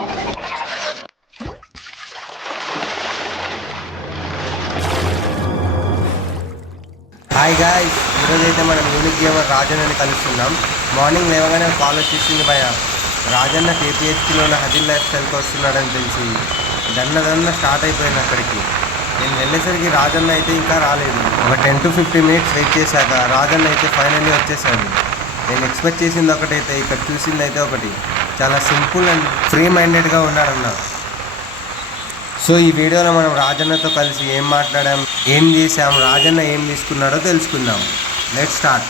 Hi guys, ఈరోజు అయితే మనం యూనిక్ గేమర్ రాజన్నని కలుస్తున్నాం. మార్నింగ్ లేవగానే కాల్ వచ్చేసింది భయ, రాజన్న కేపీహెచ్పిలో ఉన్న హజిల్ లైఫ్ స్టైల్కి వస్తున్నాడని తెలిసి దన్న స్టార్ట్ అయిపోయింది అక్కడికి. నేను వెళ్ళేసరికి రాజన్న అయితే ఇంకా రాలేదు. ఒక 10 to 15 minutes వెయిట్ చేశాక రాజన్న అయితే ఫైనల్లీ వచ్చేసాడు. నేను ఎక్స్పెక్ట్ చేసింది ఒకటైతే ఇక్కడ చూసింది అయితే ఒకటి. చాలా సింపుల్ అండ్ ఫ్రీ మైండెడ్గా ఉన్నాడన్న. సో ఈ వీడియోలో మనం రాజన్నతో కలిసి ఏం మాట్లాడాం, ఏం చేసాం, రాజన్న ఏం తీసుకున్నాడో తెలుసుకుందాం. Let's start.